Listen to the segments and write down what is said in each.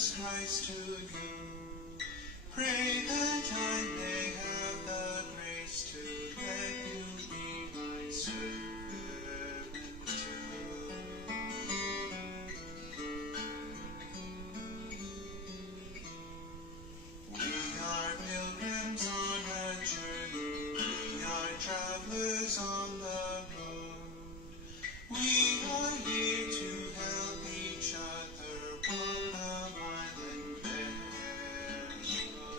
Jesus Christ to you. Pray that I may have the grace to let you be my servant too. We are pilgrims on a journey, we are travelers on the road. We are here to help each other walk the mile and bear the load.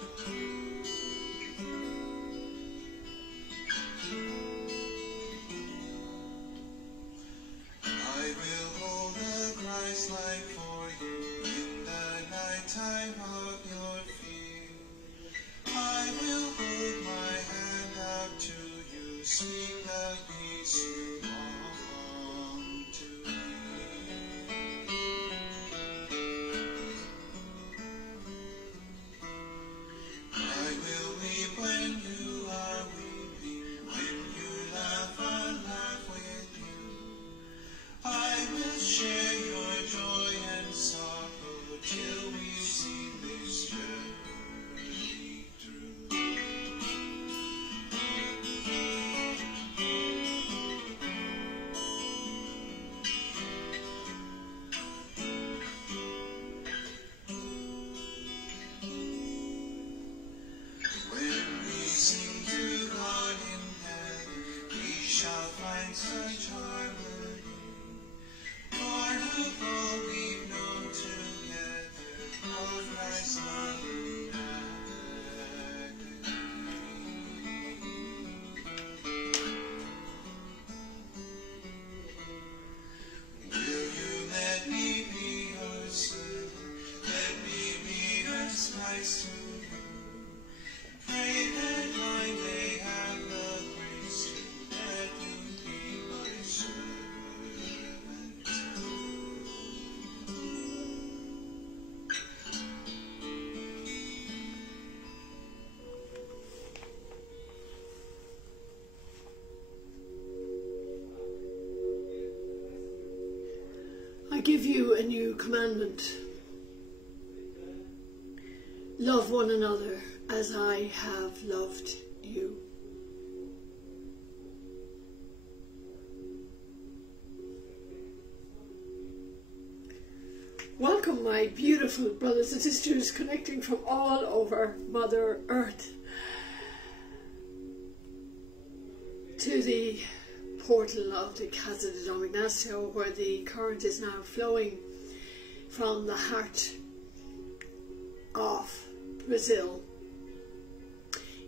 I will hold the Christ light for you in the nighttime of your fear. I will hold my hand out to you, speak the peace you long to hear. I will weep when you are weeping, when you laugh, I'll laugh with you. I will share your joy and sorrow till we see this journey through. When we sing to God in heaven, we shall find such harmony. Part of all we've known together, called Christ's love and agony. Will you let me be your servant? Let me be as Christ to you. Pray that I may have the grace to let you be my servant too. I give you a new commandment. Love one another as I have loved you. Welcome, my beautiful brothers and sisters connecting from all over Mother Earth to the portal of the Casa de Dom Ignacio, where the current is now flowing from the heart of Brazil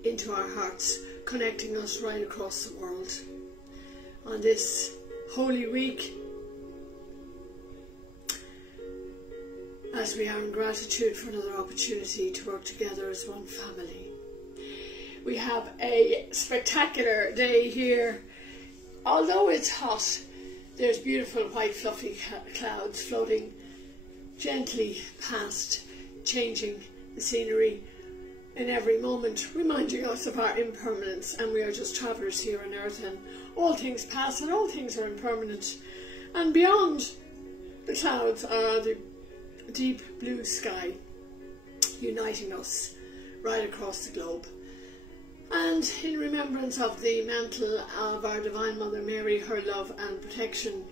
into our hearts, connecting us right across the world. On this Holy Week, as we are in gratitude for another opportunity to work together as one family. We have a spectacular day here. Although it's hot, there's beautiful white fluffy clouds floating gently past, changing the scenery in every moment, reminding us of our impermanence, and we are just travellers here on earth, and all things pass and all things are impermanent, and beyond the clouds are the deep blue sky uniting us right across the globe. And in remembrance of the mantle of our Divine Mother Mary, her love and protection,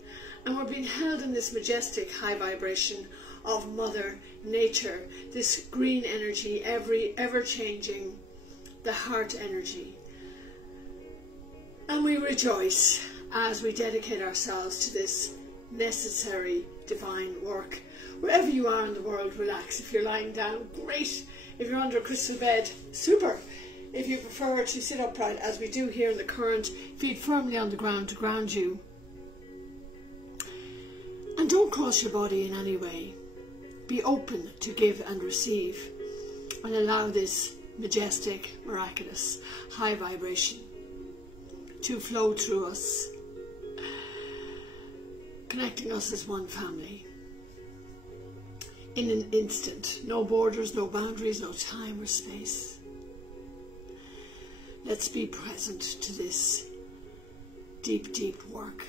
and we're being held in this majestic high vibration of Mother Nature, this green energy, ever changing, the heart energy. And we rejoice as we dedicate ourselves to this necessary divine work. Wherever you are in the world, relax. If you're lying down, great. If you're under a crystal bed, super. If you prefer to sit upright, as we do here in the current, feet firmly on the ground to ground you. And don't cross your body in any way. Be open to give and receive, and allow this majestic, miraculous, high vibration to flow through us, connecting us as one family. In an instant, no borders, no boundaries, no time or space. Let's be present to this deep, deep work.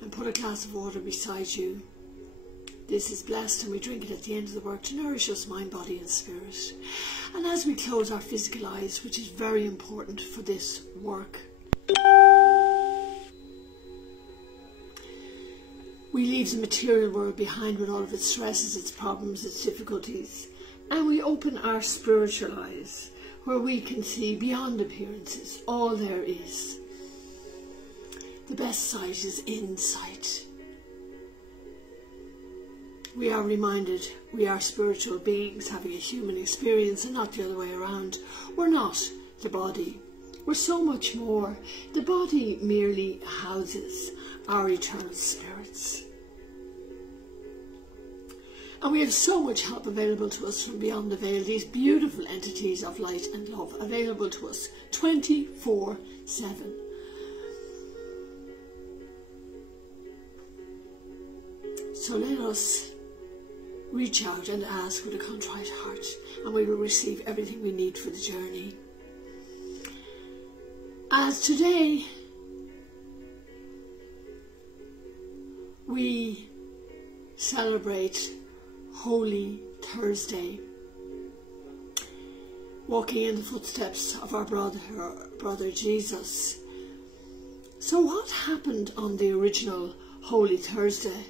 And put a glass of water beside you This is blessed, and we drink it at the end of the work to nourish us, mind, body and spirit. And as we close our physical eyes, which is very important for this work, we leave the material world behind with all of its stresses, its problems, its difficulties, and we open our spiritual eyes where we can see beyond appearances all there is. The best sight is insight. We are reminded we are spiritual beings having a human experience and not the other way around. We're not the body. We're so much more. The body merely houses our eternal spirits. And we have so much help available to us from beyond the veil, these beautiful entities of light and love available to us 24/7. So let us reach out and ask with a contrite heart, and we will receive everything we need for the journey. As today we celebrate Holy Thursday, walking in the footsteps of our brother Jesus. So what happened on the original Holy Thursday?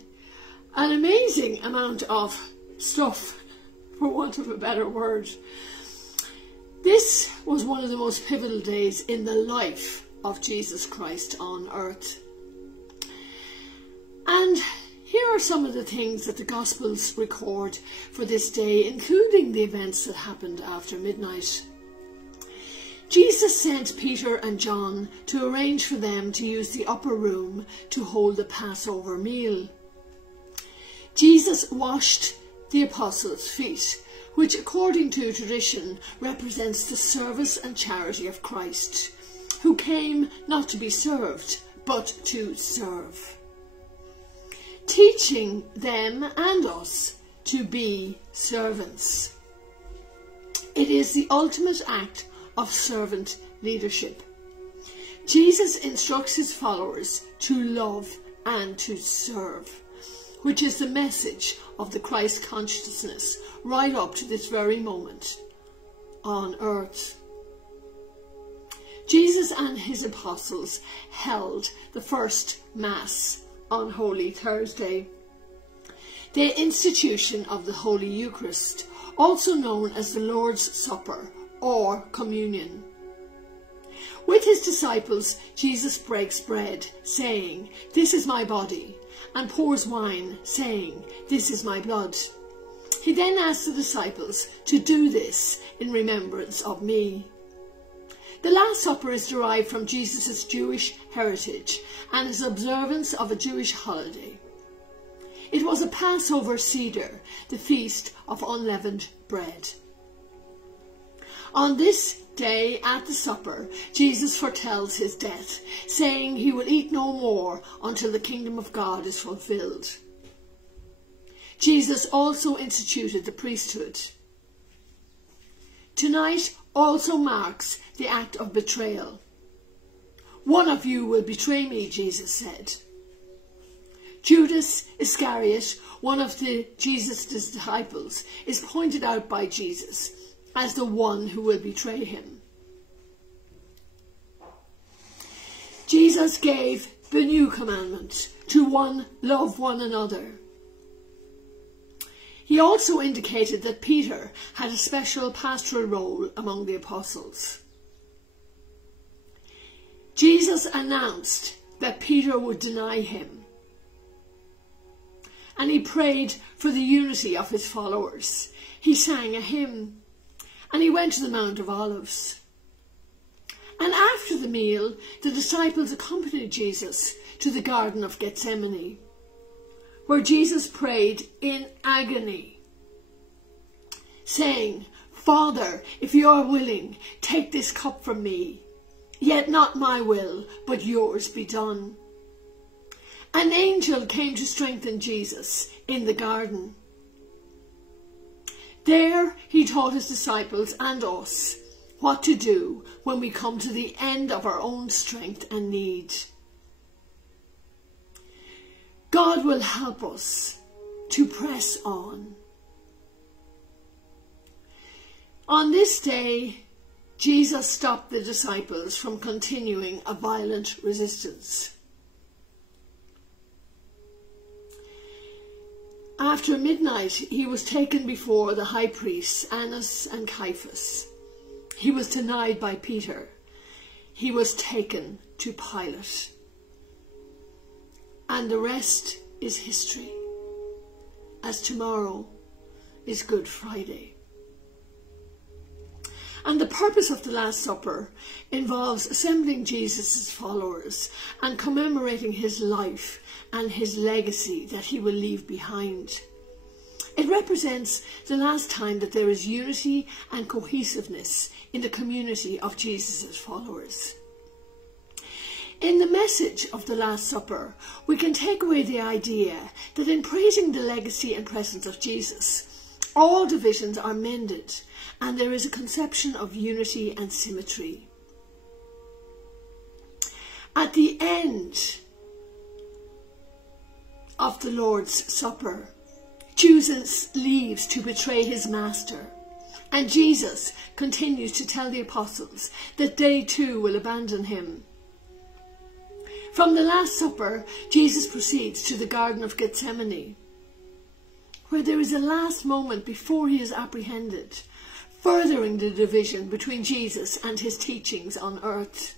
An amazing amount of stuff, for want of a better word. This was one of the most pivotal days in the life of Jesus Christ on earth. And here are some of the things that the Gospels record for this day, including the events that happened after midnight. Jesus sent Peter and John to arrange for them to use the upper room to hold the Passover meal. Jesus washed the apostles' feet, which according to tradition represents the service and charity of Christ, who came not to be served, but to serve, teaching them and us to be servants. It is the ultimate act of servant leadership. Jesus instructs his followers to love and to serve, which is the message of the Christ consciousness right up to this very moment on earth. Jesus and his apostles held the first Mass on Holy Thursday, the institution of the Holy Eucharist, also known as the Lord's Supper or Communion. With his disciples, Jesus breaks bread, saying, "This is my body," and pours wine, saying, "This is my blood." He then asks the disciples to do this in remembrance of me. The Last Supper is derived from Jesus' Jewish heritage and his observance of a Jewish holiday. It was a Passover Seder, the feast of unleavened bread. On this day at the supper, Jesus foretells his death, saying he will eat no more until the kingdom of God is fulfilled. Jesus also instituted the priesthood. Tonight also marks the act of betrayal. "One of you will betray me," Jesus said. Judas Iscariot, one of Jesus' disciples, is pointed out by Jesus as the one who will betray him. Jesus gave the new commandment to love one another. He also indicated that Peter had a special pastoral role among the apostles. Jesus announced that Peter would deny him, and he prayed for the unity of his followers. He sang a hymn, and he went to the Mount of Olives. And after the meal, the disciples accompanied Jesus to the Garden of Gethsemane, where Jesus prayed in agony, saying, "Father, if you are willing, take this cup from me. Yet not my will, but yours be done." An angel came to strengthen Jesus in the garden. There he taught his disciples and us what to do when we come to the end of our own strength and need. God will help us to press on. On this day, Jesus stopped the disciples from continuing a violent resistance. After midnight, he was taken before the high priests, Annas and Caiaphas. He was denied by Peter. He was taken to Pilate. And the rest is history, as tomorrow is Good Friday. And the purpose of the Last Supper involves assembling Jesus' followers and commemorating his life and his legacy that he will leave behind. It represents the last time that there is unity and cohesiveness in the community of Jesus' followers. In the message of the Last Supper, we can take away the idea that in praising the legacy and presence of Jesus, all divisions are mended and there is a conception of unity and symmetry. At the end of the Lord's Supper, Judas leaves to betray his master, and Jesus continues to tell the apostles that they too will abandon him. From the Last Supper, Jesus proceeds to the Garden of Gethsemane, where there is a last moment before he is apprehended, furthering the division between Jesus and his teachings on earth.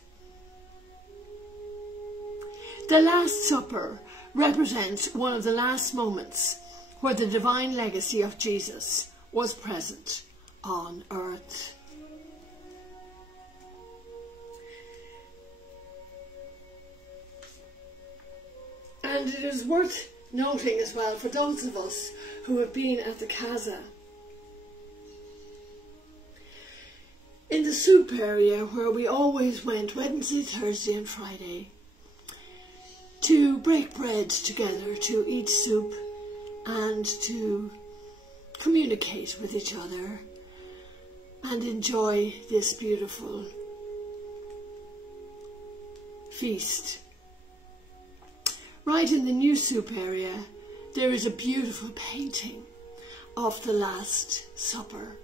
The Last Supper represents one of the last moments where the divine legacy of Jesus was present on earth. And it is worth noting as well, for those of us who have been at the Casa, in the soup area where we always went Wednesday, Thursday and Friday to break bread together, to eat soup and to communicate with each other and enjoy this beautiful feast. Right in the new soup area, there is a beautiful painting of the Last Supper,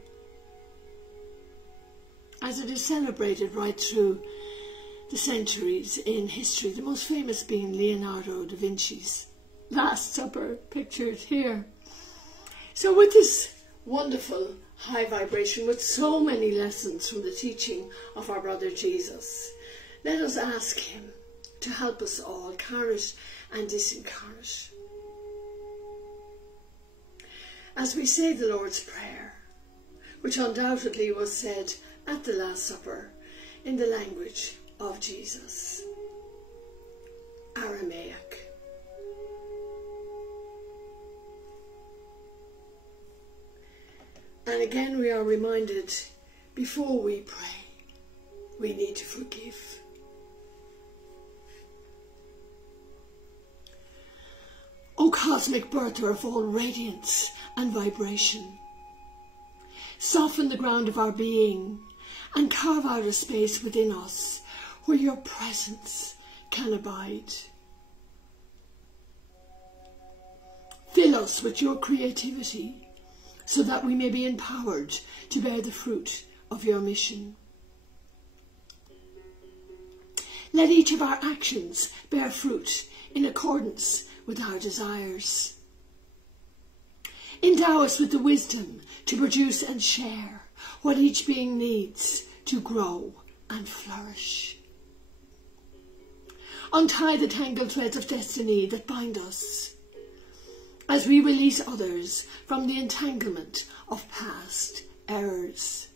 as it is celebrated right through the centuries in history, the most famous being Leonardo da Vinci's Last Supper, pictured here. So with this wonderful high vibration, with so many lessons from the teaching of our brother Jesus, let us ask him to help us all, carnate and disincarnate, as we say the Lord's Prayer, which undoubtedly was said at the Last Supper in the language of Jesus, Aramaic. And again we are reminded, before we pray, we need to forgive. O cosmic birther of all radiance and vibration, soften the ground of our being and carve out a space within us where your presence can abide. Fill us with your creativity so that we may be empowered to bear the fruit of your mission. Let each of our actions bear fruit in accordance with our desires. Endow us with the wisdom to produce and share what each being needs to grow and flourish. Untie the tangled threads of destiny that bind us, as we release others from the entanglement of past errors.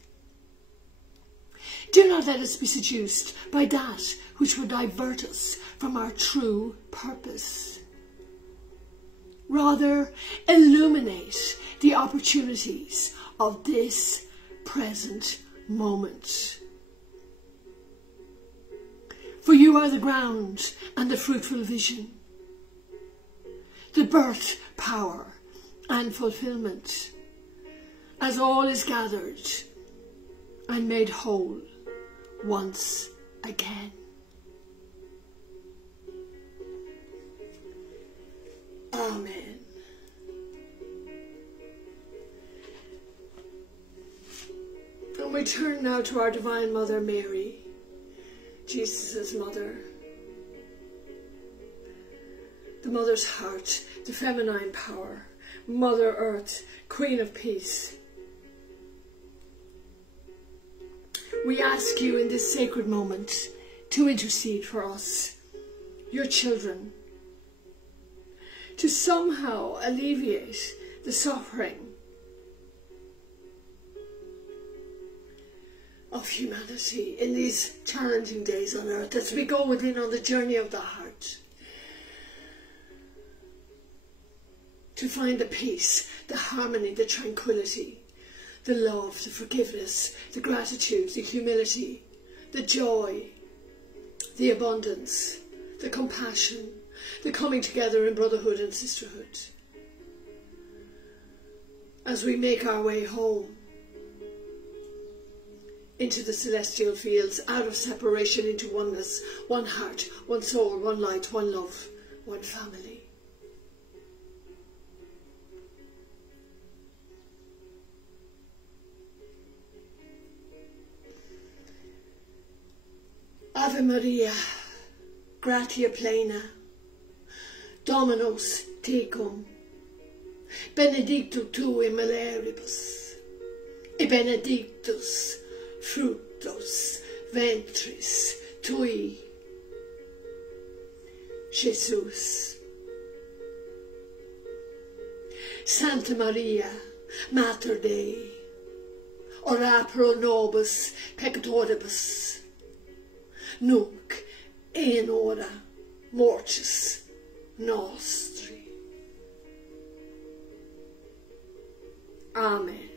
Do not let us be seduced by that which would divert us from our true purpose. Rather, illuminate the opportunities of this present moment. For you are the ground and the fruitful vision, the birth, power and fulfillment, as all is gathered and made whole once again. Amen. we turn now to our Divine Mother Mary, Jesus' mother. The mother's heart, the feminine power, Mother Earth, Queen of Peace. We ask you in this sacred moment to intercede for us, your children, to somehow alleviate the suffering of humanity in these challenging days on earth as we go within on the journey of the heart, to find the peace, the harmony, the tranquility, the love, the forgiveness, the gratitude, the humility, the joy, the abundance, the compassion, the coming together in brotherhood and sisterhood. As we make our way home into the celestial fields, out of separation into oneness, one heart, one soul, one light, one love, one family. Ave Maria, gratia plena, Dominus tecum, benedictus tu in mulieribus, et benedictus fructus ventris tui, Jesus. Santa Maria, Mater Dei, ora pro nobis peccatoribus, nunc et in hora mortis nostri. Amen.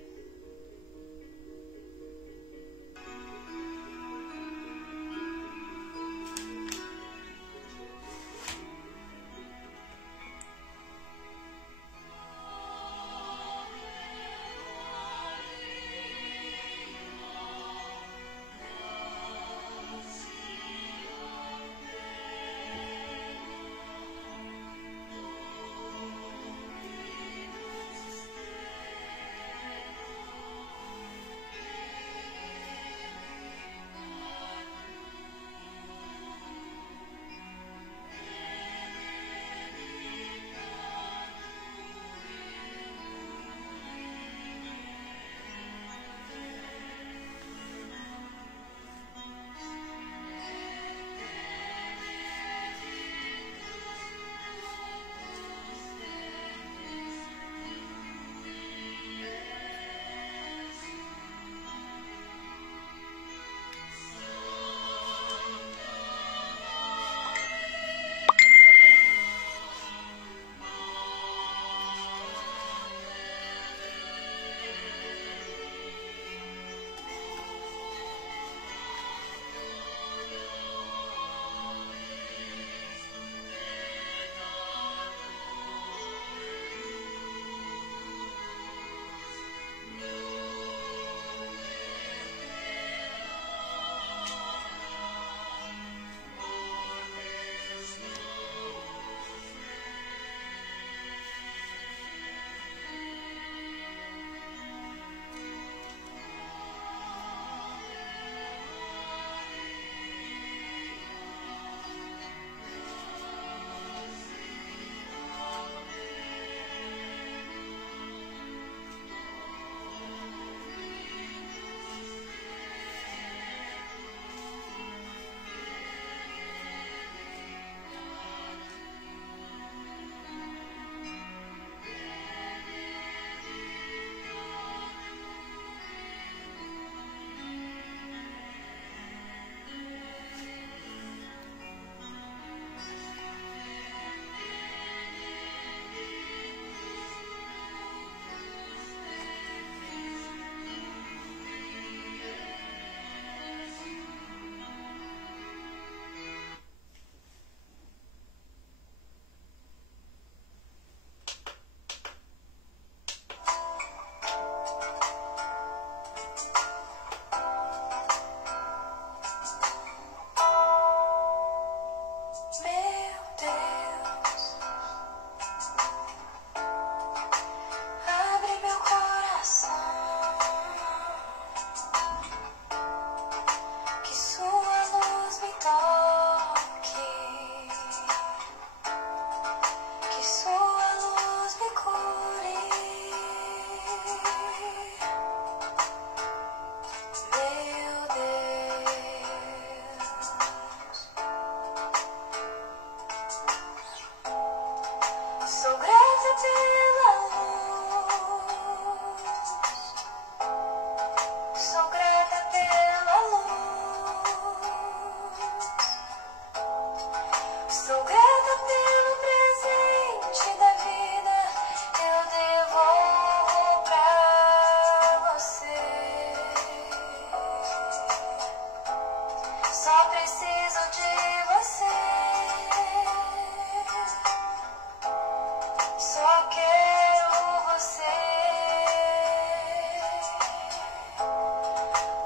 Só quero você.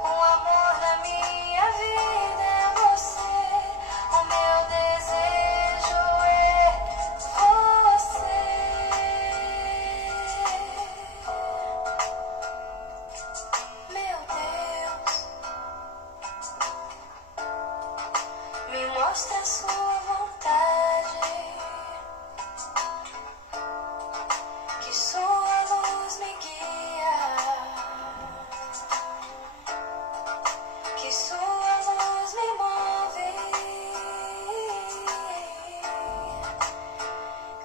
O amor da minha vida é você. O meu desejo é você. Meu Deus, me mostra a sua vontade. Que sua luz me guia, que sua luz me move,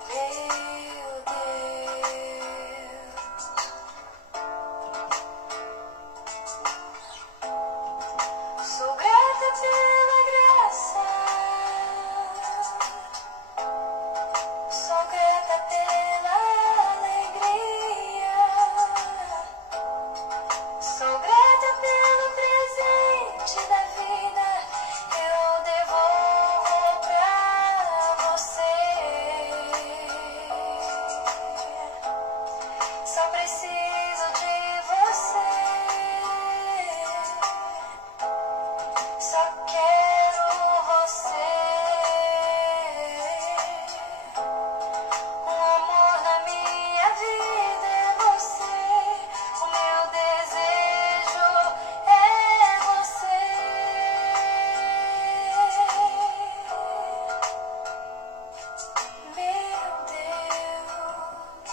meu Deus. Sou grata pela graça, sou grata pela alegria, sou grata pelo presente da vida. Eu devolvo pra você. Só preciso de você. Só quero você. O amor da minha vida é você. O meu desejo é você. Meu Deus,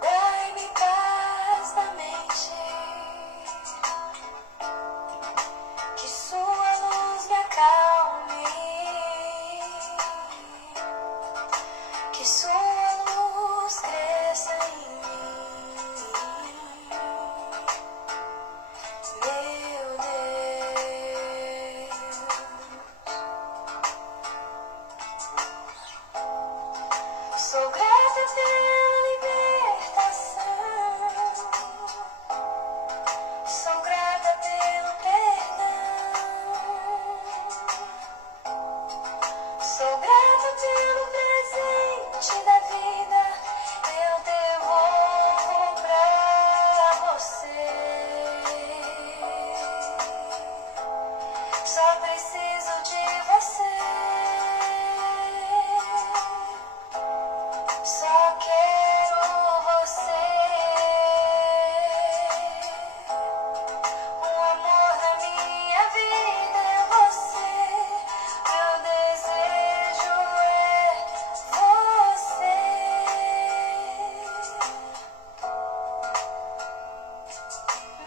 dai-me paz na mente. Que sua luz me acalme, que sua luz cresça em mim, meu Deus. Sou grata pela libertação, sou grata pelo perdão, sou grata pelo presente da vida. Eu devolvo pra você. Só preciso de você. Só quero você. O amor da minha vida é você. Meu desejo é você.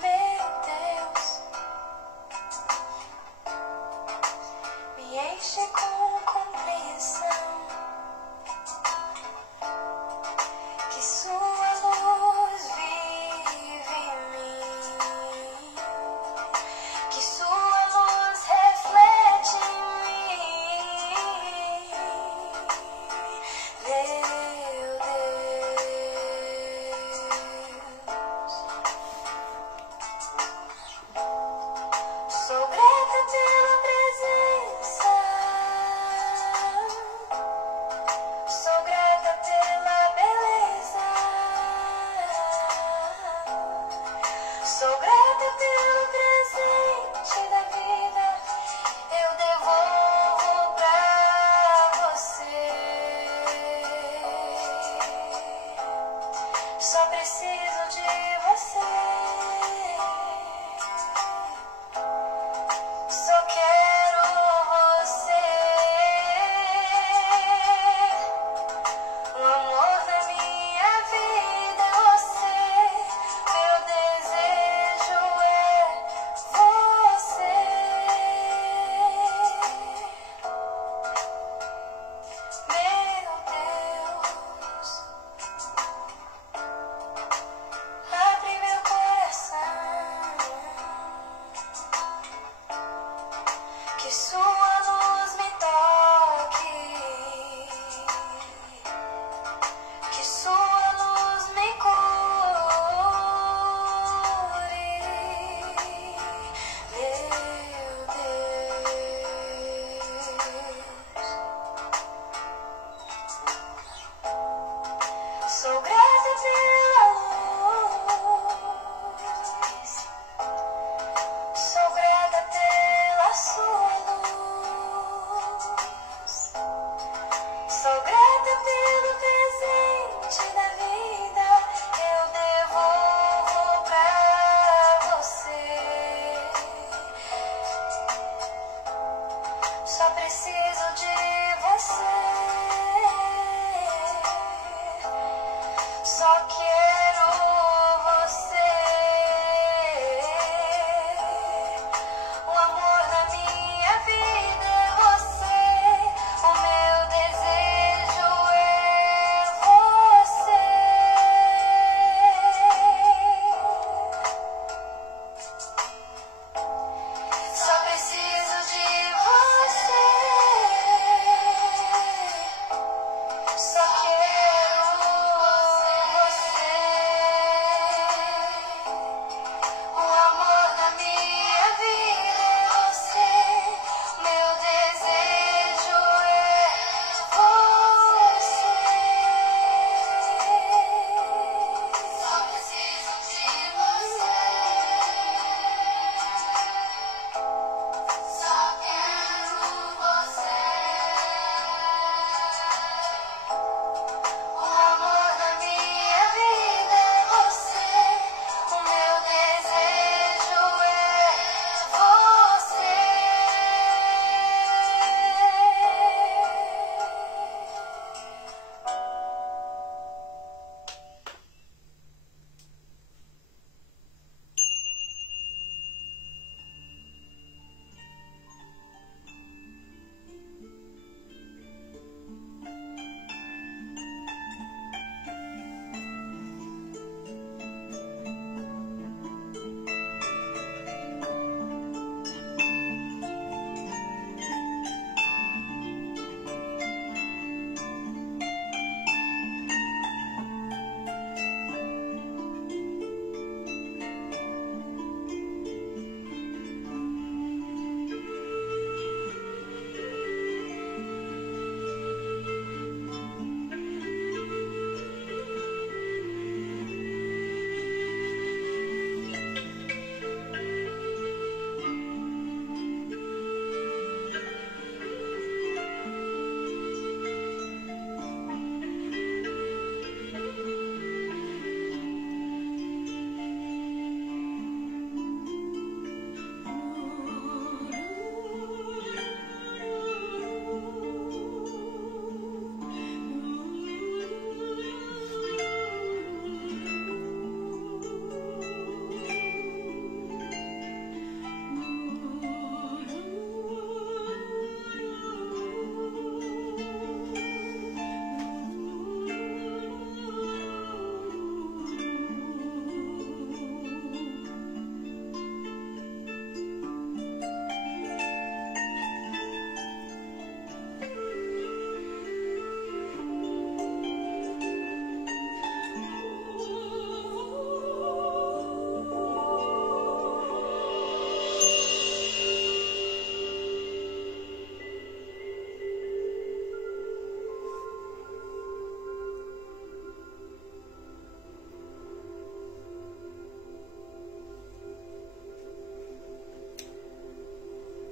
Meu Deus, me enche com compreensão. Que sua luz vive em mim, que sua luz reflete em mim, meu Deus. Sou grata pela presença, sou grata pela beleza, sou grata pelo presente da vida. Eu devolvo pra você. Só preciso de você. Só quero você. O amor da minha vida é você. Meu desejo é você. Meu Deus,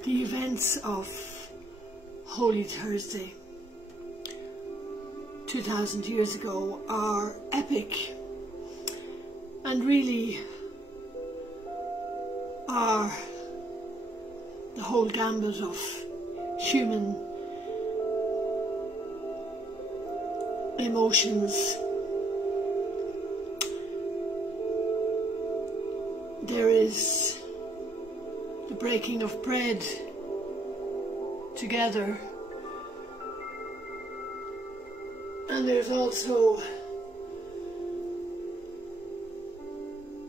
The events of Holy Thursday 2000 years ago are epic and really are the whole gambit of human emotions. There is the breaking of bread together, and there's also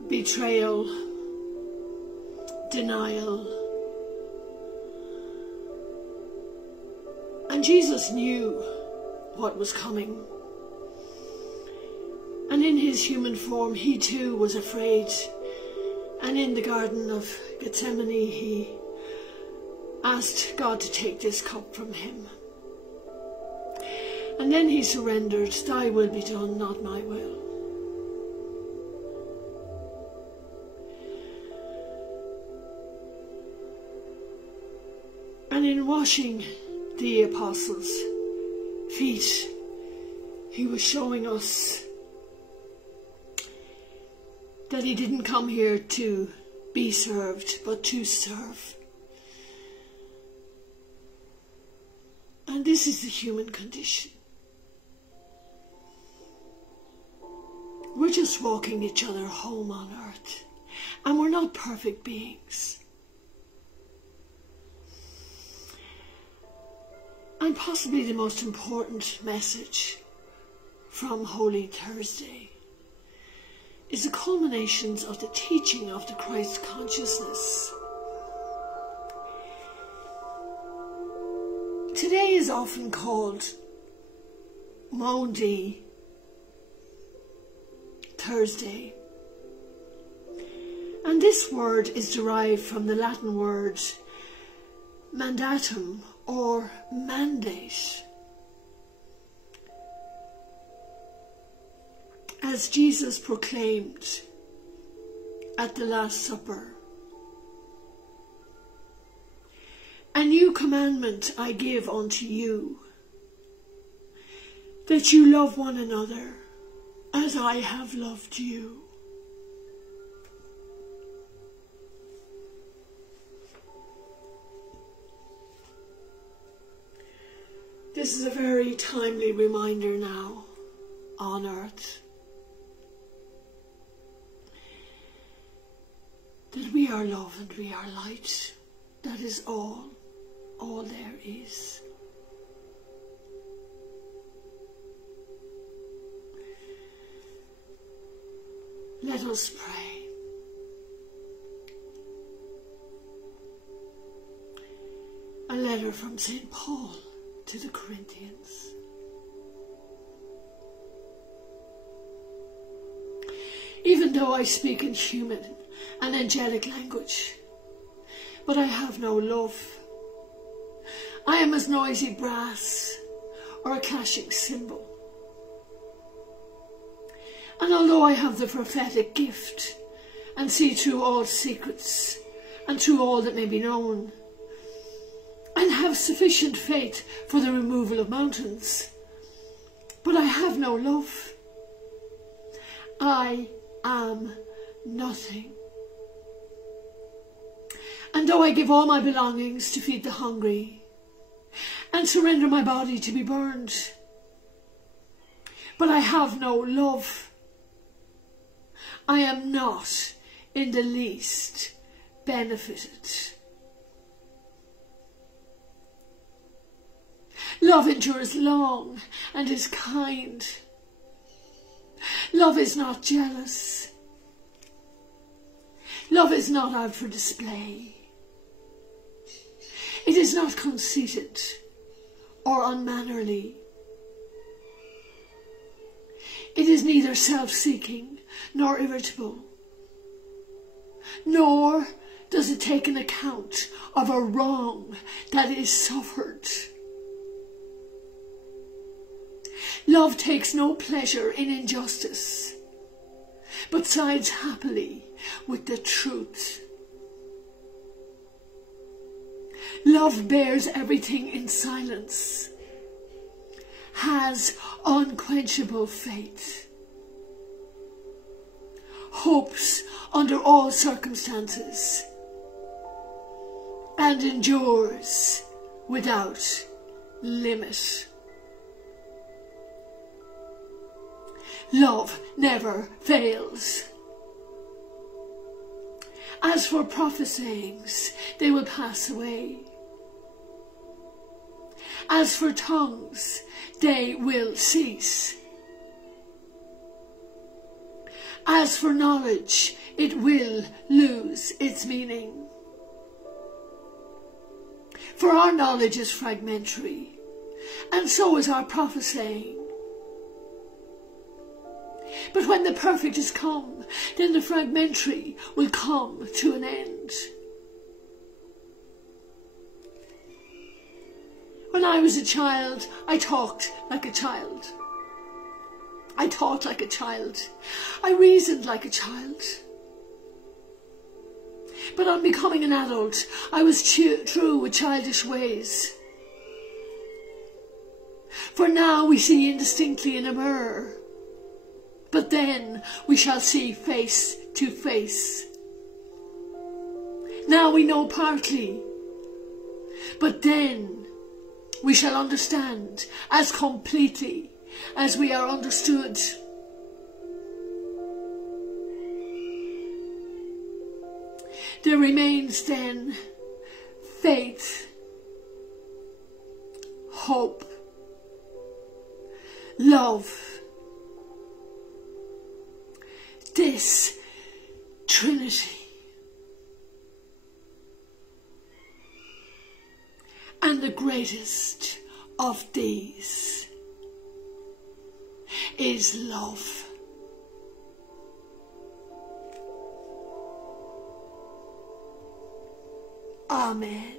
betrayal, denial, and Jesus knew what was coming, and in his human form he too was afraid. And in the Garden of Gethsemane, he asked God to take this cup from him. And then he surrendered, "Thy will be done, not my will." And in washing the apostles' feet, he was showing us that he didn't come here to be served, but to serve. And this is the human condition. We're just walking each other home on earth, and we're not perfect beings. And possibly the most important message from Holy Thursday is the culminations of the teaching of the Christ consciousness. Today is often called Maundy, Thursday. And this word is derived from the Latin word mandatum, or mandate. As Jesus proclaimed at the Last Supper, "A new commandment I give unto you, that you love one another as I have loved you." This is a very timely reminder now on earth that we are love and we are light. That is all there is. Let us pray. A letter from St. Paul to the Corinthians. Even though I speak in human and angelic language, but I have no love, I am as noisy brass or a clashing cymbal. And although I have the prophetic gift and see through all secrets and through all that may be known, and have sufficient faith for the removal of mountains, but I have no love, I am nothing. And though I give all my belongings to feed the hungry, and surrender my body to be burned, but I have no love, I am not in the least benefited. Love endures long and is kind. Love is not jealous. Love is not out for display. It is not conceited or unmannerly. It is neither self-seeking nor irritable, nor does it take an account of a wrong that is suffered. Love takes no pleasure in injustice, but sides happily with the truth. Love bears everything in silence, has unquenchable faith, hopes under all circumstances, and endures without limit. Love never fails. As for prophesyings, they will pass away. As for tongues, they will cease. As for knowledge, it will lose its meaning. For our knowledge is fragmentary, and so is our prophesying. But when the perfect is come, then the fragmentary will come to an end. When I was a child, I talked like a child. I thought like a child. I reasoned like a child. But on becoming an adult, I was through with childish ways. For now we see indistinctly in a mirror, but then we shall see face to face. Now we know partly, but then we shall understand as completely as we are understood. There remains then faith, hope, love. This Trinity. And the greatest of these is love. Amen.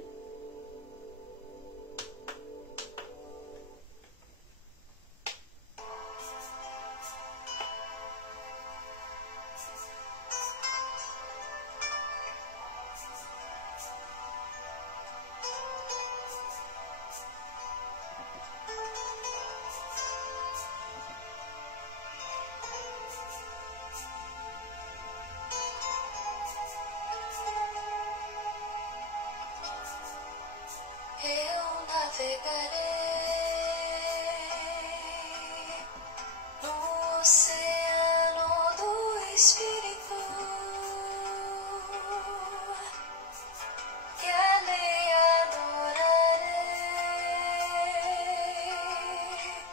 Eu navegarei no oceano do Espírito e ali adorarei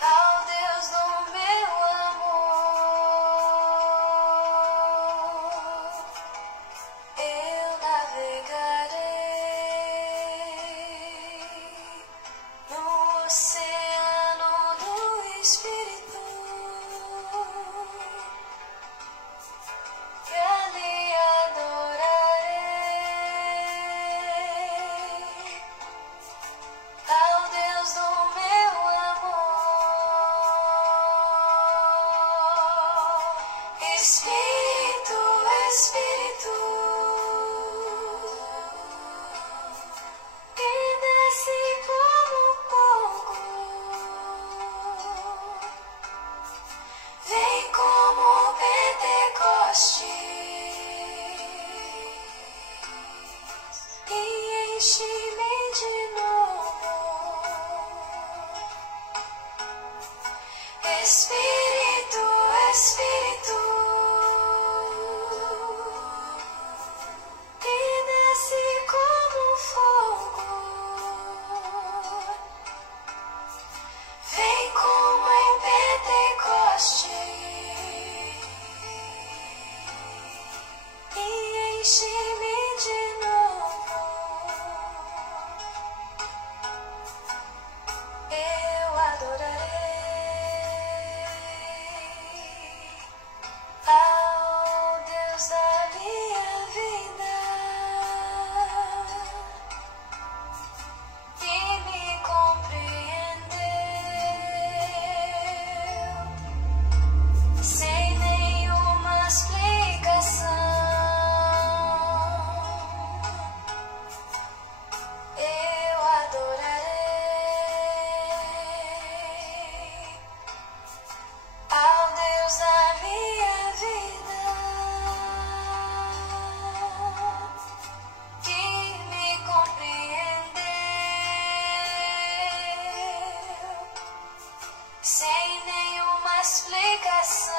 ao Deus do meu amor. Eu navegarei no oceano do Espírito e ali adorarei ao Deus do meu amor. Espírito, Espírito, que desce como fogo, vem como Pentecostes e enche-me de novo. Espírito, Espírito, que desce como fogo, vem como em Pentecostes e enche-me de novo. Eu adorarei ao Deus da minha vida que me compreendeu sem nenhuma explicação. Eu adorarei ao Deus da minha vida que me compreendeu sem nenhuma explicação.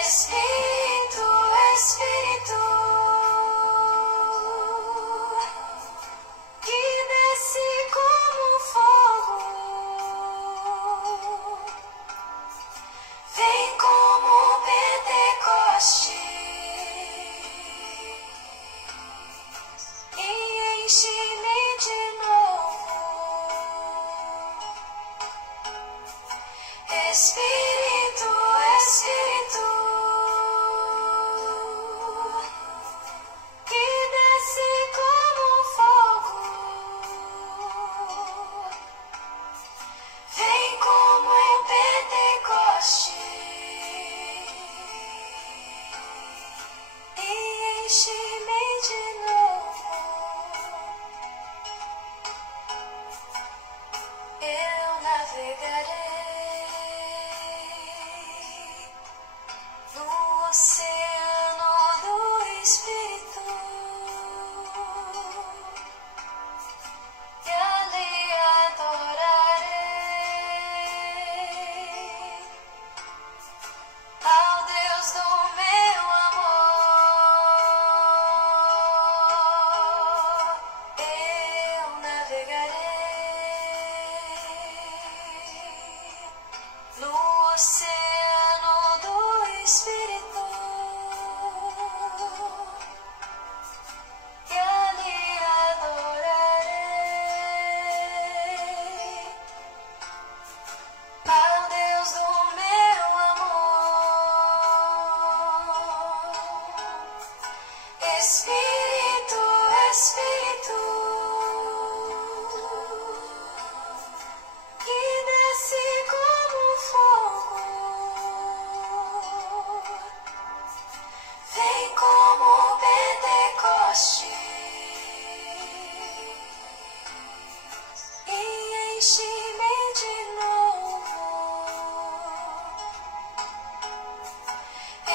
Espírito, Espírito, que desce como fogo, vem como Pentecostes e enche-me de novo. Espírito, Espírito, que desce como fogo, vem como em Pentecostes e enche-me de novo. Eu navegarei no oceano do Espírito e ali adorarei ao Deus do meu amor. Eu navegarei enche-me de novo.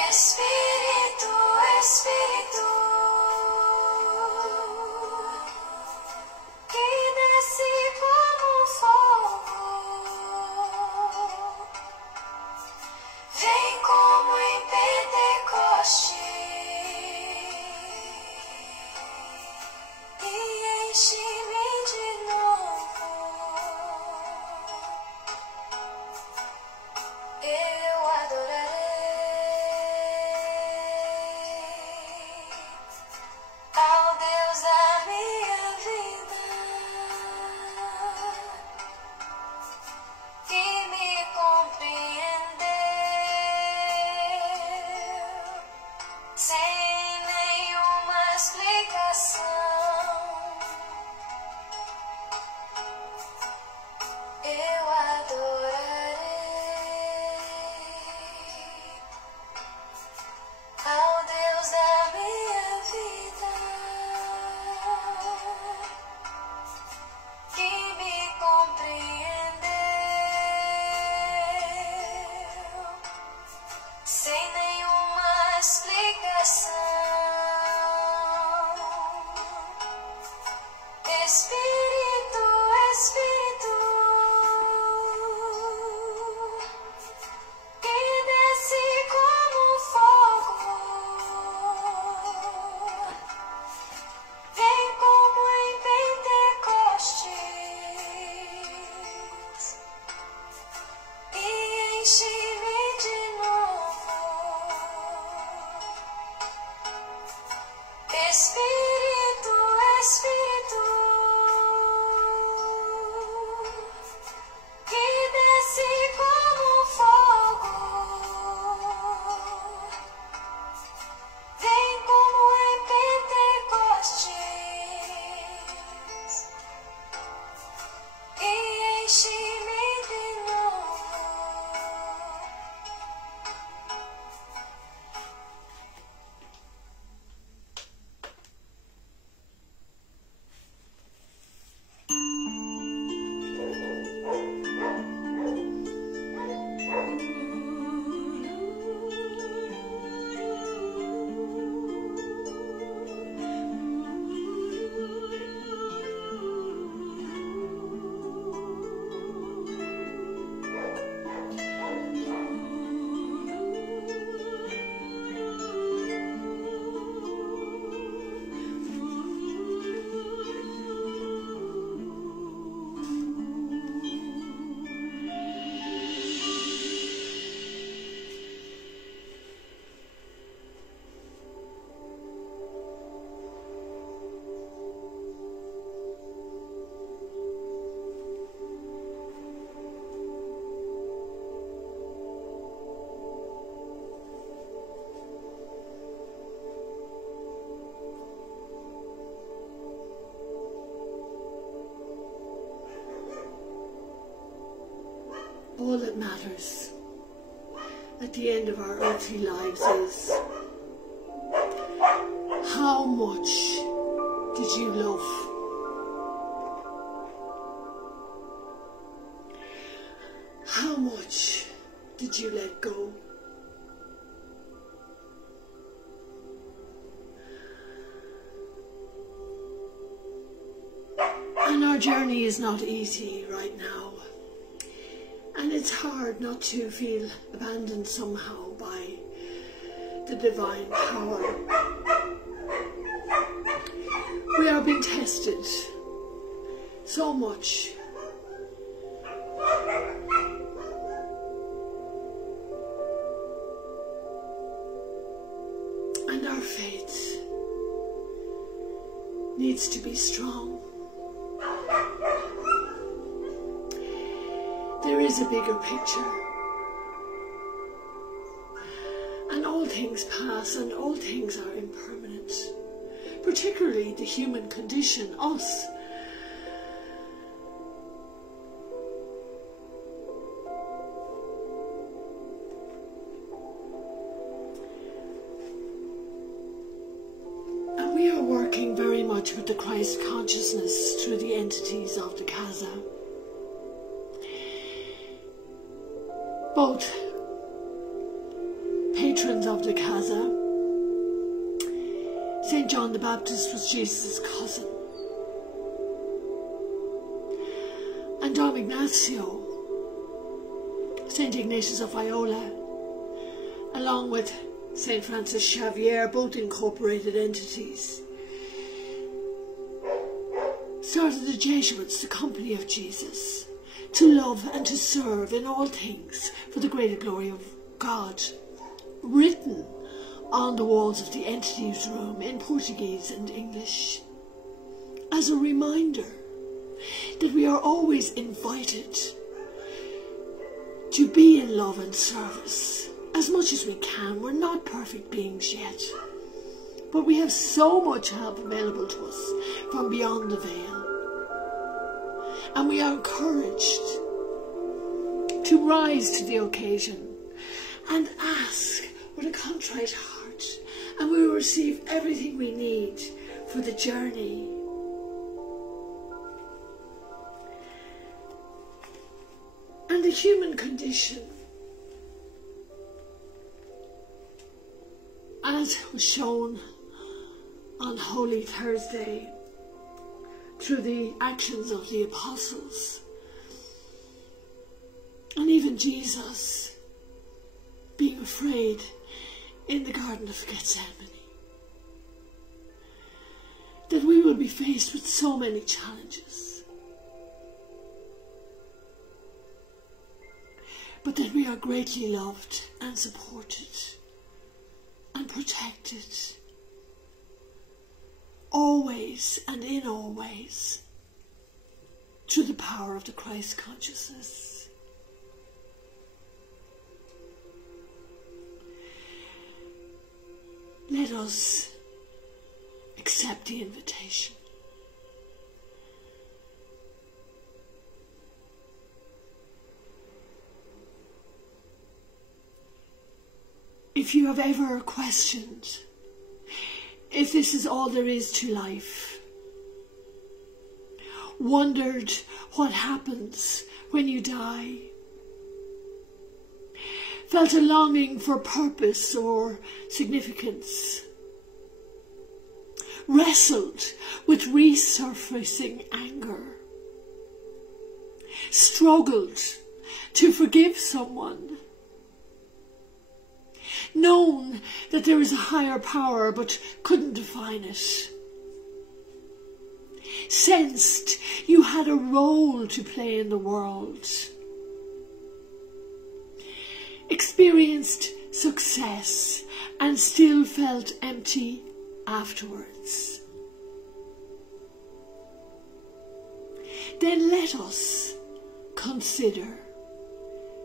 Espírito, Espírito, que desce como fogo, vem como em Pentecoste e enche-me de novo. Eu adorarei ao Deus da minha vida, que me compreendeu sem nenhuma explicação. Eu adorarei ao Deus da minha vida, que me compreendeu sem nenhuma explicação. Espírito, Espírito, que desce como fogo, vem como em Pentecostes e enche-me de novo. Espírito, Espírito, que desce como fogo, vem como em Pentecostes e enche-me de novo. All that matters at the end of our earthly lives is how much did you love? How much did you let go? And our journey is not easy right now. And it's hard not to feel abandoned somehow by the divine power. We are being tested so much. And our faith needs to be strong. There is a bigger picture, and all things pass and all things are impermanent, particularly the human condition, us. And we are working very much with the Christ consciousness through the entities of the Casa. both patrons of the Casa. St. John the Baptist was Jesus' cousin. And Dom Ignacio, St. Ignatius of Loyola, along with St. Francis Xavier, both incorporated entities, started the Jesuits, the Company of Jesus, to love and to serve in all things for the greater glory of God, written on the walls of the entity's room in Portuguese and English, as a reminder that we are always invited to be in love and service as much as we can. We're not perfect beings yet, but we have so much help available to us from beyond the veil. And we are encouraged to rise to the occasion and ask with a contrite heart, and we will receive everything we need for the journey. And the human condition, as was shown on Holy Thursday through the actions of the apostles, and even Jesus being afraid in the Garden of Gethsemane, that we will be faced with so many challenges, but that we are greatly loved and supported and protected, always and in all ways, through the power of the Christ consciousness. Let us accept the invitation. If you have ever questioned if this is all there is to life, wondered what happens when you die, felt a longing for purpose or significance, wrestled with resurfacing anger, struggled to forgive someone, known that there is a higher power but couldn't define it, sensed you had a role to play in the world, experienced success and still felt empty afterwards, then let us consider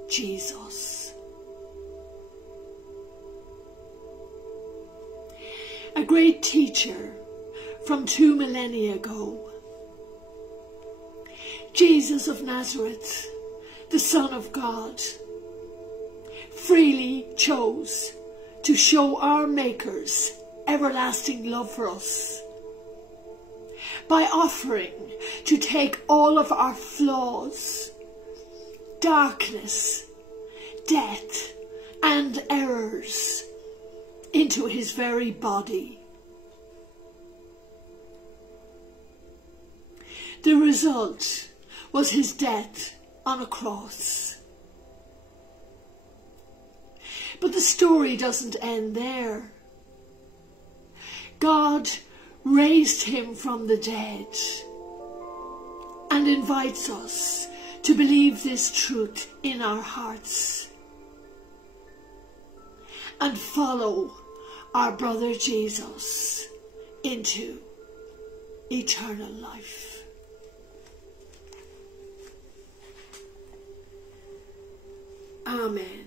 Jesus. A great teacher from 2 millennia ago, Jesus of Nazareth, the Son of God, freely chose to show our Maker's everlasting love for us by offering to take all of our flaws, darkness, death, and errors into his very body. The result was his death on a cross. But the story doesn't end there. God raised him from the dead and invites us to believe this truth in our hearts and follow our brother Jesus into eternal life. Amen.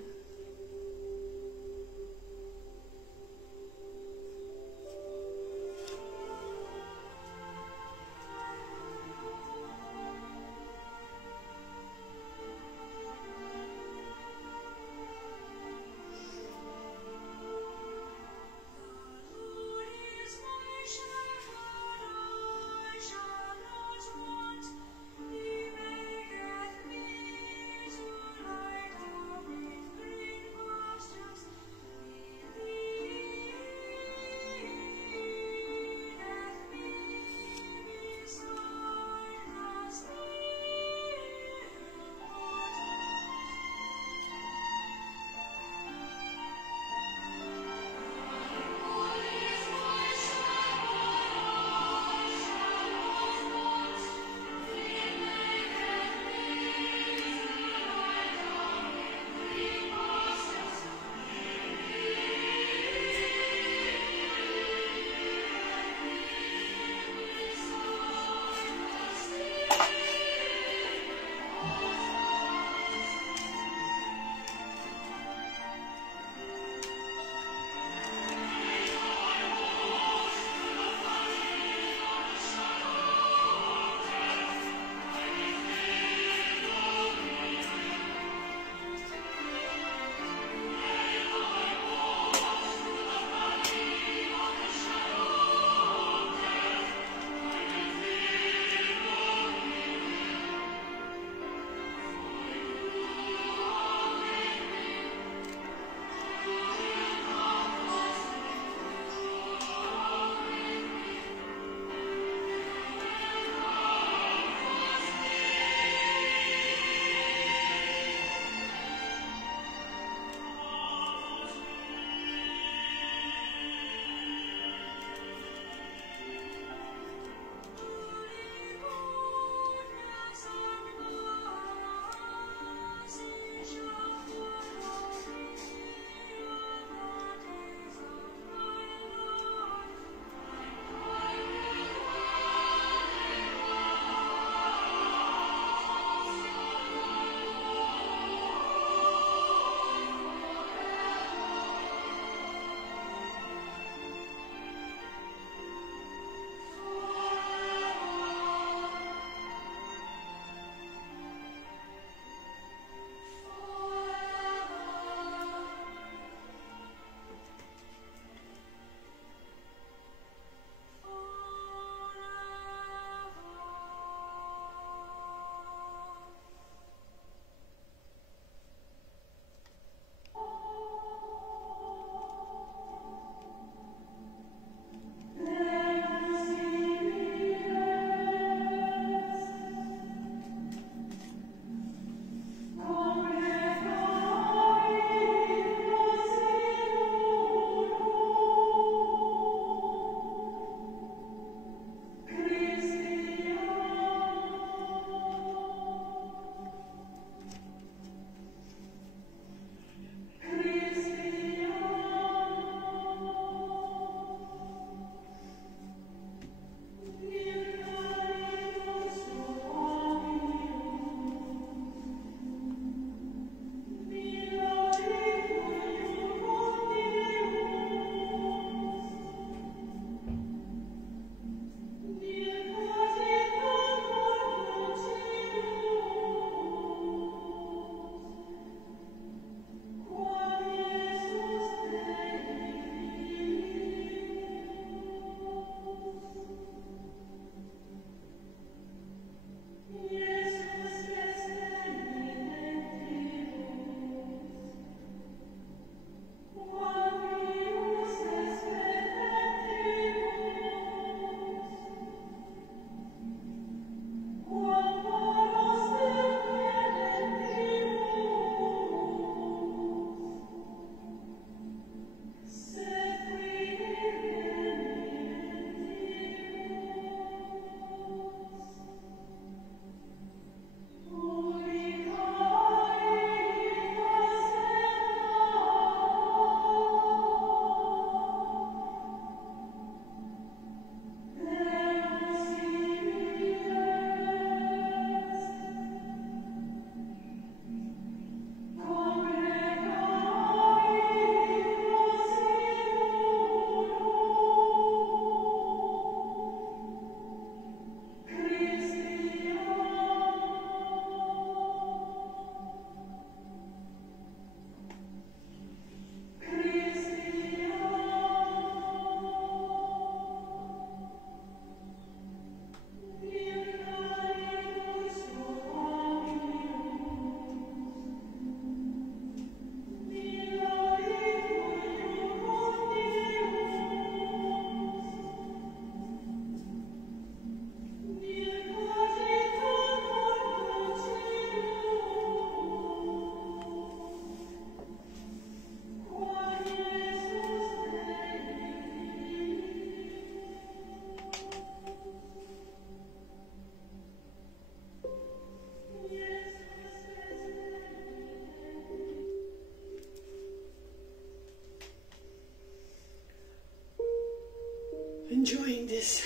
enjoying this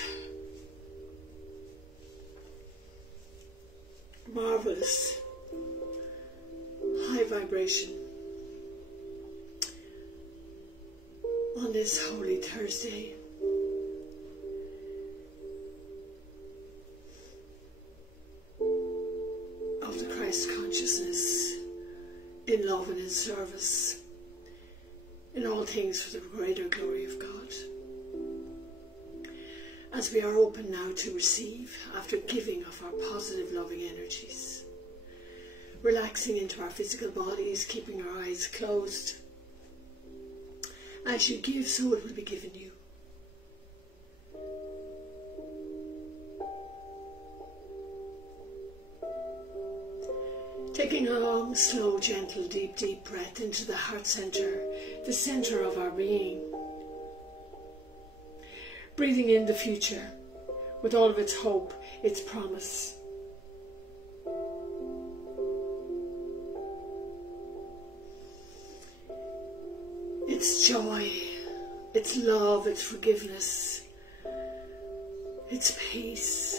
marvelous high vibration on this Holy Thursday. Of the Christ consciousness in love and in service, in all things for the greater glory of God. As we are open now to receive after giving of our positive loving energies, relaxing into our physical bodies, keeping our eyes closed. As you give, so it will be given you. Taking a long, slow, gentle, deep, deep breath into the heart center, the center of our being. Breathing in the future with all of its hope, its promise. Its joy, its love, its forgiveness, its peace,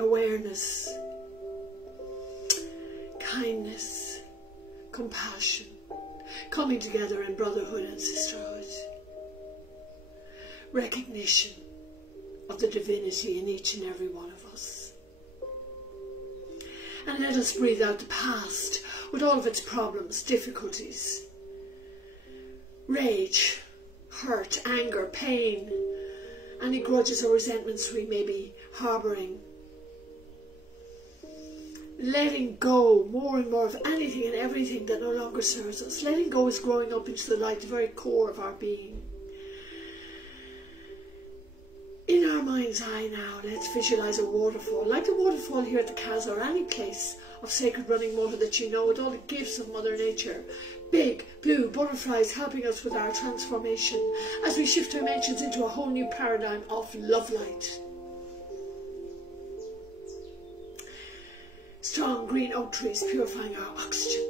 awareness, kindness, compassion, coming together in brotherhood and sisterhood. Recognition of the divinity in each and every one of us. And let us breathe out the past with all of its problems, difficulties, rage, hurt, anger, pain, any grudges or resentments we may be harbouring. Letting go more and more of anything and everything that no longer serves us. Letting go is growing up into the light, the very core of our being. In our mind's eye now, let's visualise a waterfall, like the waterfall here at the Casa or any place of sacred running water that you know, with all the gifts of Mother Nature. Big blue butterflies helping us with our transformation as we shift dimensions into a whole new paradigm of love light. Strong green oak trees purifying our oxygen.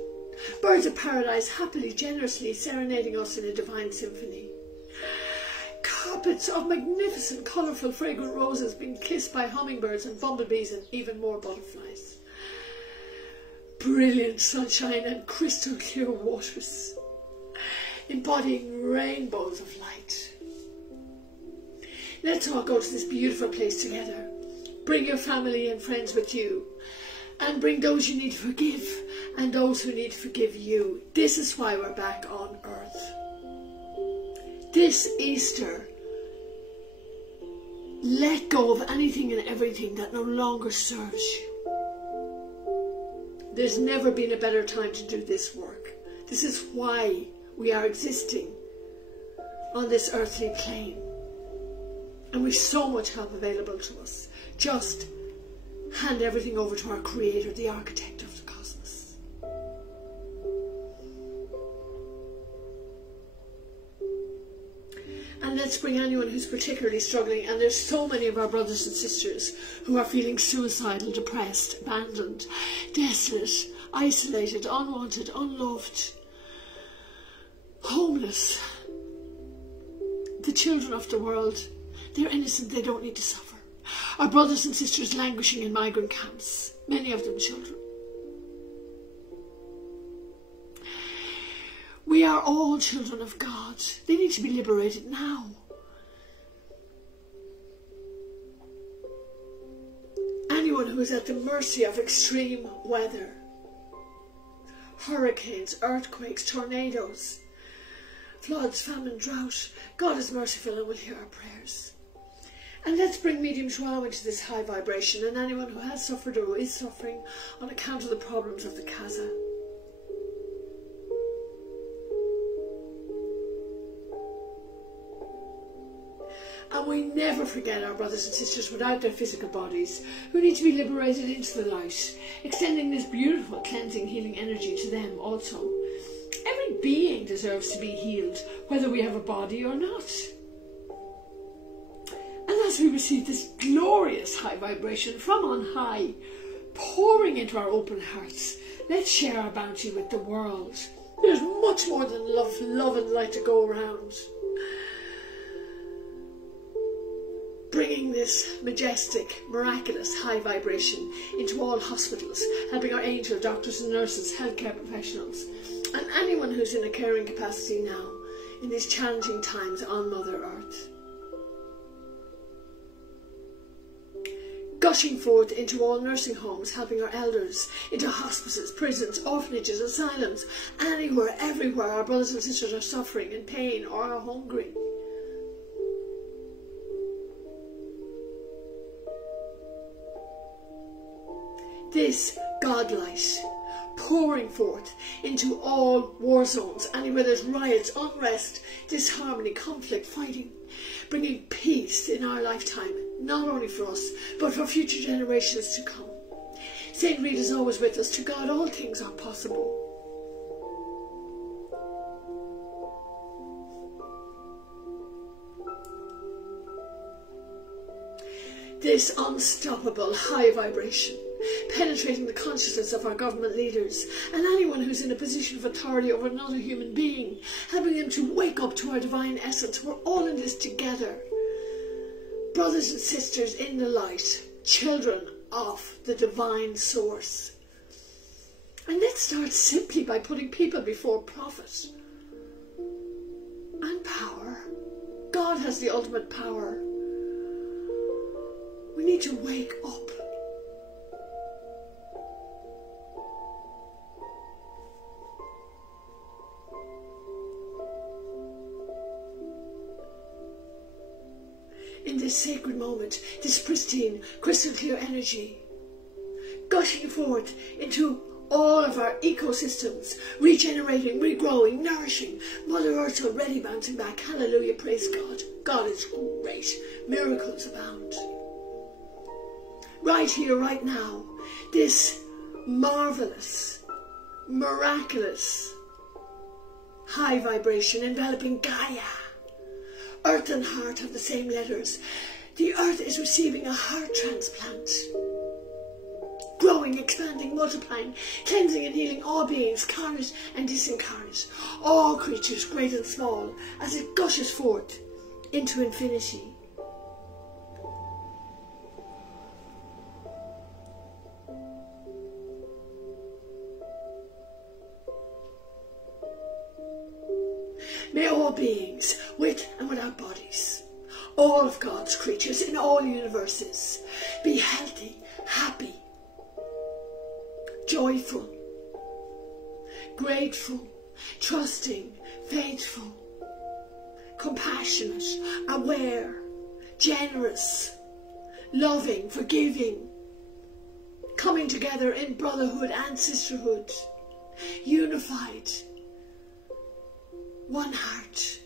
Birds of paradise happily, generously serenading us in a divine symphony. Carpets of magnificent, colourful, fragrant roses being kissed by hummingbirds and bumblebees and even more butterflies. Brilliant sunshine and crystal clear waters, embodying rainbows of light. Let's all go to this beautiful place together. Bring your family and friends with you, and bring those you need to forgive and those who need to forgive you. This is why we're back on earth. This Easter, let go of anything and everything that no longer serves you. There's never been a better time to do this work. This is why we are existing on this earthly plane. And we've so much help available to us. Just hand everything over to our Creator, the architect of the cosmos. And let's bring anyone who's particularly struggling, and there's so many of our brothers and sisters who are feeling suicidal, depressed, abandoned, desolate, isolated, unwanted, unloved, homeless. The children of the world, they're innocent, they don't need to suffer. Our brothers and sisters languishing in migrant camps, many of them children. We are all children of God. They need to be liberated now. Anyone who is at the mercy of extreme weather, hurricanes, earthquakes, tornadoes, floods, famine, drought, God is merciful and will hear our prayers. And let's bring medium joie into this high vibration, and anyone who has suffered or who is suffering on account of the problems of the Casa. And we never forget our brothers and sisters without their physical bodies, who need to be liberated into the light, extending this beautiful cleansing, healing energy to them also. Every being deserves to be healed, whether we have a body or not. And as we receive this glorious high vibration from on high, pouring into our open hearts, let's share our bounty with the world. There's much more than love and light to go around. bringing this majestic, miraculous high vibration into all hospitals, helping our angel doctors and nurses, healthcare professionals, and anyone who's in a caring capacity now in these challenging times on Mother Earth. Gushing forth into all nursing homes, helping our elders, into hospices, prisons, orphanages, asylums, anywhere, everywhere our brothers and sisters are suffering in pain or are hungry. This Godlight pouring forth into all war zones, anywhere there's riots, unrest, disharmony, conflict, fighting, bringing peace in our lifetime, not only for us, but for future generations to come. St. Rita is always with us. To God all things are possible. This unstoppable high vibration, penetrating the consciousness of our government leaders and anyone who's in a position of authority over another human being, helping them to wake up to our divine essence. We're all in this together. Brothers and sisters in the light, children of the divine source. And let's start simply by putting people before profit and power. God has the ultimate power. We need to wake up. In this sacred moment, this pristine, crystal clear energy, gushing forth into all of our ecosystems, regenerating, regrowing, nourishing. Mother Earth's already bouncing back. Hallelujah, praise God. God is great. Miracles abound. Right here, right now, this marvelous, miraculous, high vibration enveloping Gaia. Earth and heart have the same letters. The earth is receiving a heart transplant. Growing, expanding, multiplying, cleansing and healing all beings, carnate and disincarnate, all creatures great and small, as it gushes forth into infinity. May all beings, with and without bodies, all of God's creatures in all universes, be healthy, happy, joyful, grateful, trusting, faithful, compassionate, aware, generous, loving, forgiving, coming together in brotherhood and sisterhood, unified, one heart,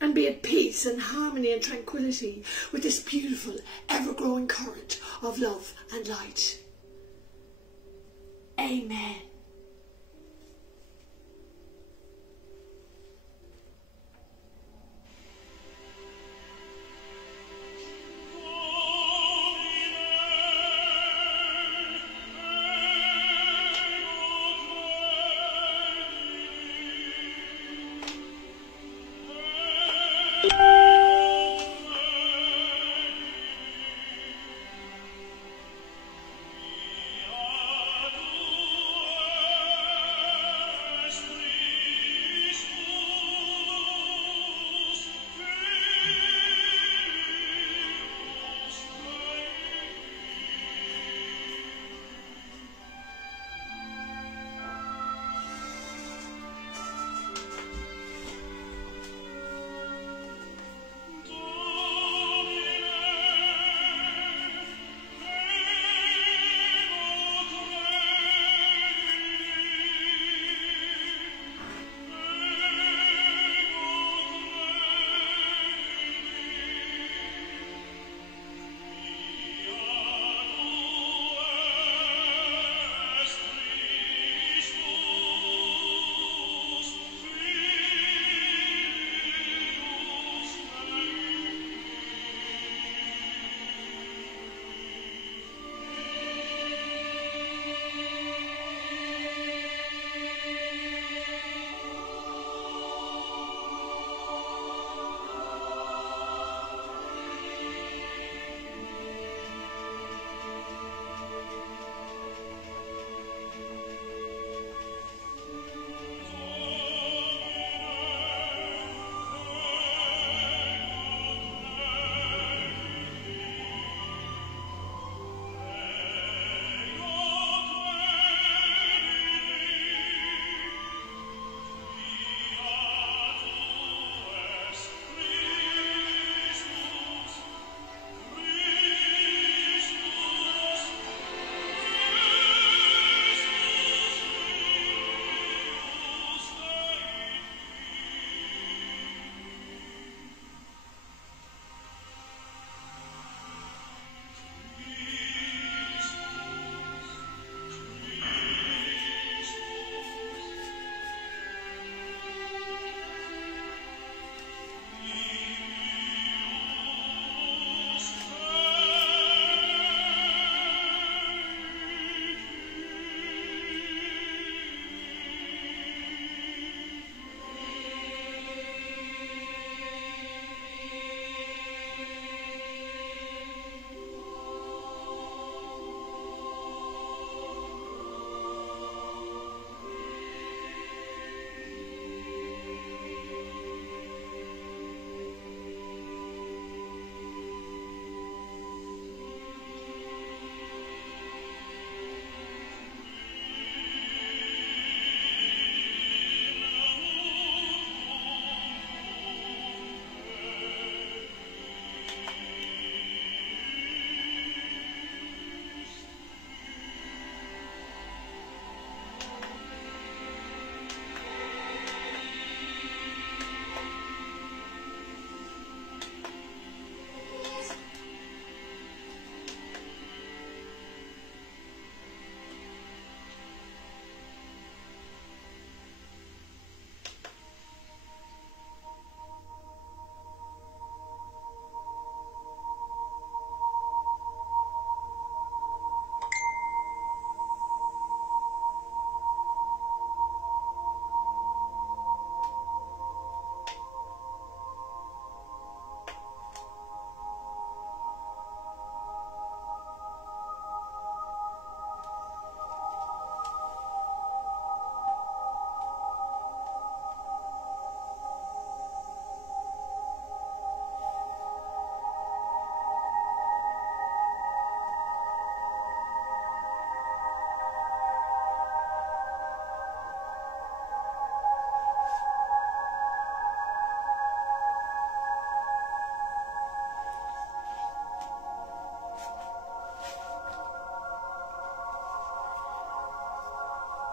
and be at peace and harmony and tranquility with this beautiful, ever-growing current of love and light. Amen.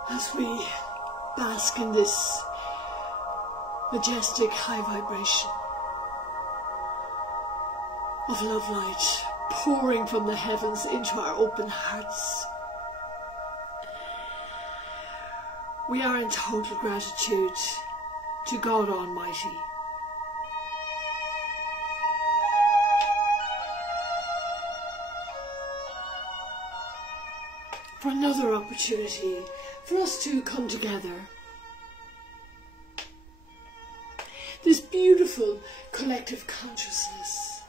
as we bask in this majestic high vibration of love light pouring from the heavens into our open hearts. We are in total gratitude to God Almighty for another opportunity for us to come together. This beautiful collective consciousness,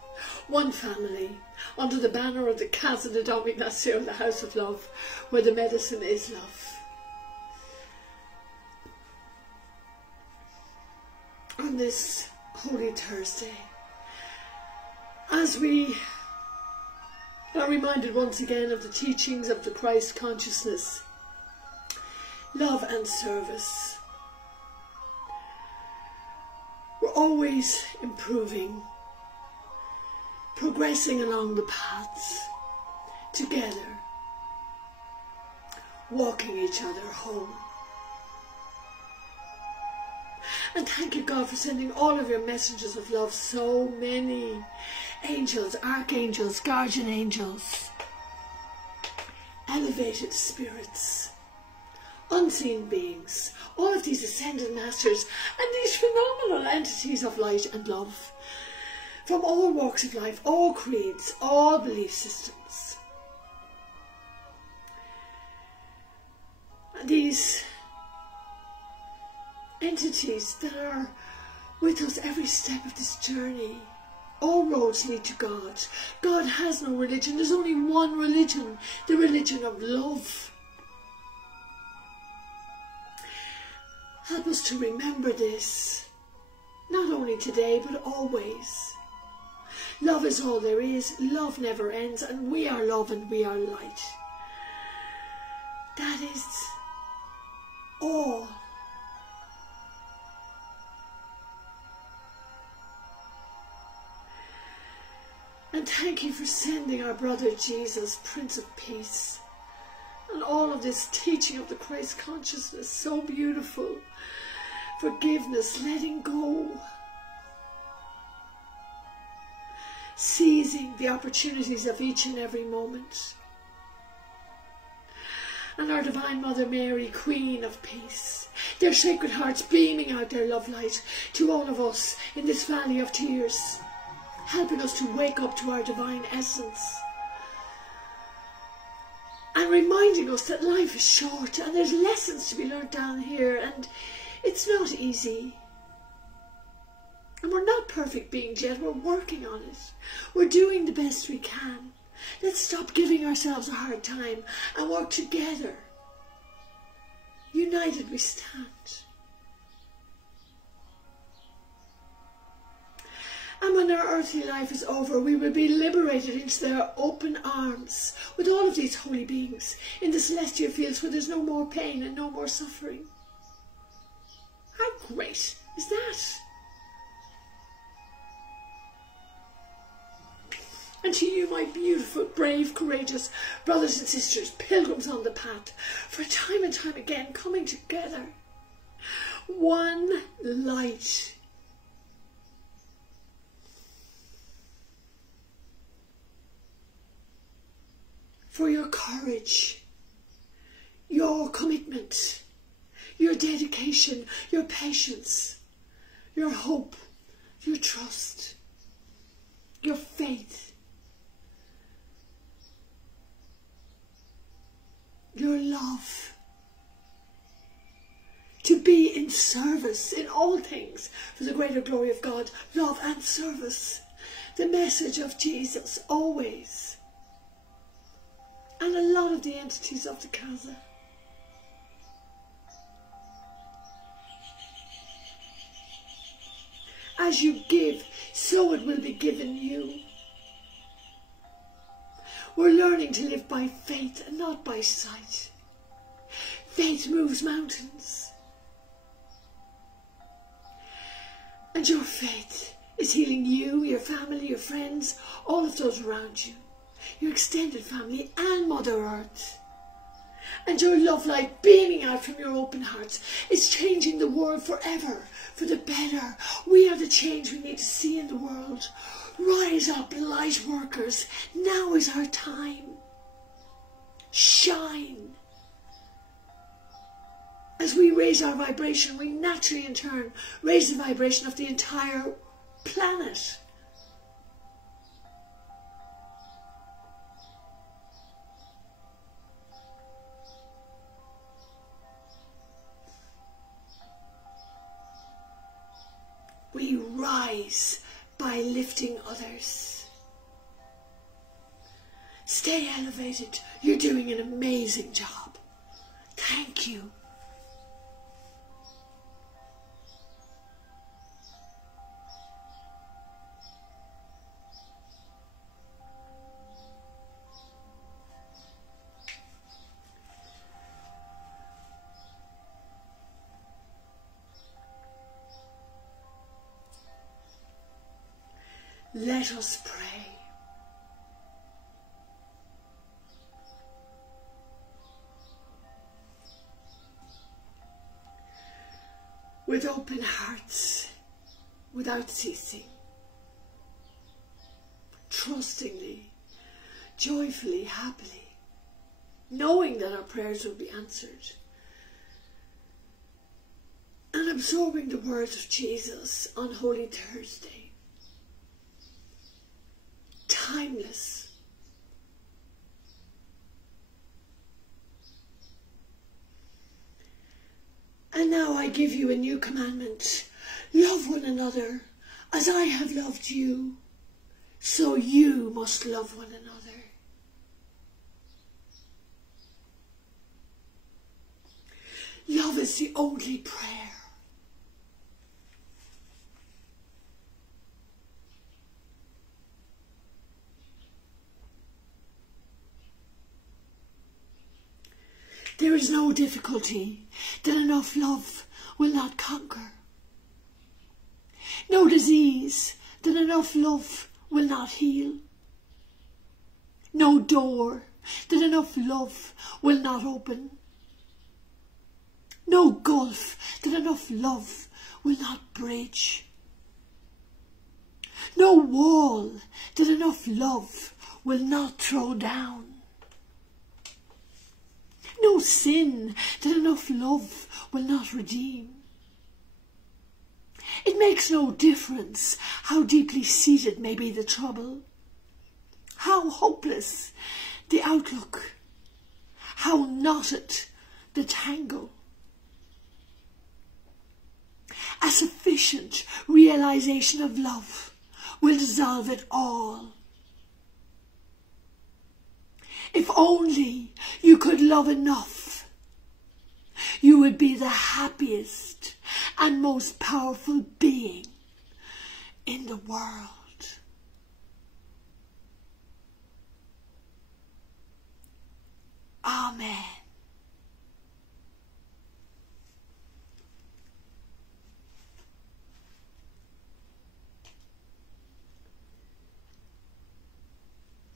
one family, under the banner of the Casa de Dominación, the House of Love, where the medicine is love. On this Holy Thursday, as we are reminded once again of the teachings of the Christ consciousness, love and service. We're always improving, progressing along the paths together, walking each other home. And thank you, God, for sending all of your messengers of love, so many angels, archangels, guardian angels, elevated spirits, unseen beings, all of these ascended masters and these phenomenal entities of light and love from all walks of life, all creeds, all belief systems. And these entities that are with us every step of this journey. All roads lead to God. God has no religion. There's only one religion, the religion of love. Help us to remember this, not only today but always. Love is all there is. Love never ends, and we are love and we are light. That is all. And thank you for sending our brother Jesus, Prince of Peace, and all of this teaching of the Christ consciousness, so beautiful. Forgiveness, letting go, seizing the opportunities of each and every moment. And our Divine Mother Mary, Queen of Peace, their sacred hearts beaming out their love light to all of us in this valley of tears, helping us to wake up to our divine essence and reminding us that life is short and there's lessons to be learned down here, and it's not easy. And we're not perfect beings yet. We're working on it. We're doing the best we can. Let's stop giving ourselves a hard time and work together. United we stand. And when our earthly life is over, we will be liberated into their open arms with all of these holy beings in the celestial fields where there's no more pain and no more suffering. How great is that? And to you, my beautiful, brave, courageous brothers and sisters, pilgrims on the path, for time and time again coming together, one light. For your courage, your commitment, your dedication, your patience, your hope, your trust, your faith, your love, to be in service in all things for the greater glory of God, love and service, the message of Jesus always. And a lot of the entities of the Casa. As you give, so it will be given you. We're learning to live by faith and not by sight. Faith moves mountains. And your faith is healing you, your family, your friends, all of those around you. Your extended family and Mother Earth. And your love light beaming out from your open hearts is changing the world forever, for the better. We are the change we need to see in the world. Rise up, light workers. Now is our time. Shine. As we raise our vibration, we naturally in turn raise the vibration of the entire planet. We rise by lifting others. Stay elevated. You're doing an amazing job. Thank you. Let us pray. With open hearts, without ceasing, trustingly, joyfully, happily, knowing that our prayers will be answered, and absorbing the words of Jesus on Holy Thursday. Timeless. And now I give you a new commandment. Love one another as I have loved you, so you must love one another. Love is the only prayer. There is no difficulty that enough love will not conquer. No disease that enough love will not heal. No door that enough love will not open. No gulf that enough love will not bridge. No wall that enough love will not throw down. No sin that enough love will not redeem. It makes no difference how deeply seated may be the trouble, how hopeless the outlook, how knotted the tangle. A sufficient realization of love will dissolve it all. If only you could love enough, you would be the happiest and most powerful being in the world. Amen.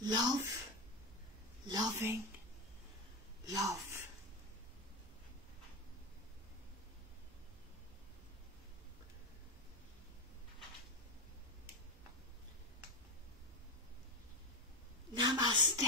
Love, loving, love. Namaste.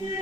Thank